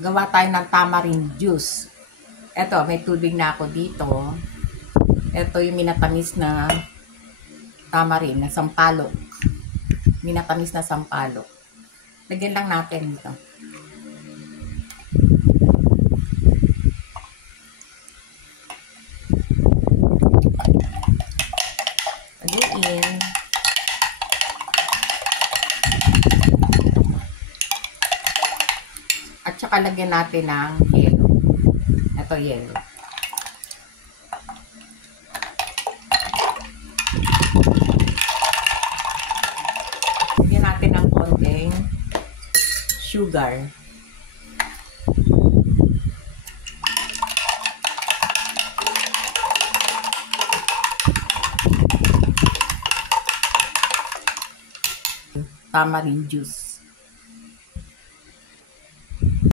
gawa tayo ng tamarind juice. Eto, may tubig na ako dito. Eto yung minatamis na tamarind, na sampalok. Minatamis na sampalok. Lagyan lang natin ito. Lagyan. At saka lagyan natin ng yelo. Ito yelo. Lagyan natin ng konting sugar. Tamarind juice.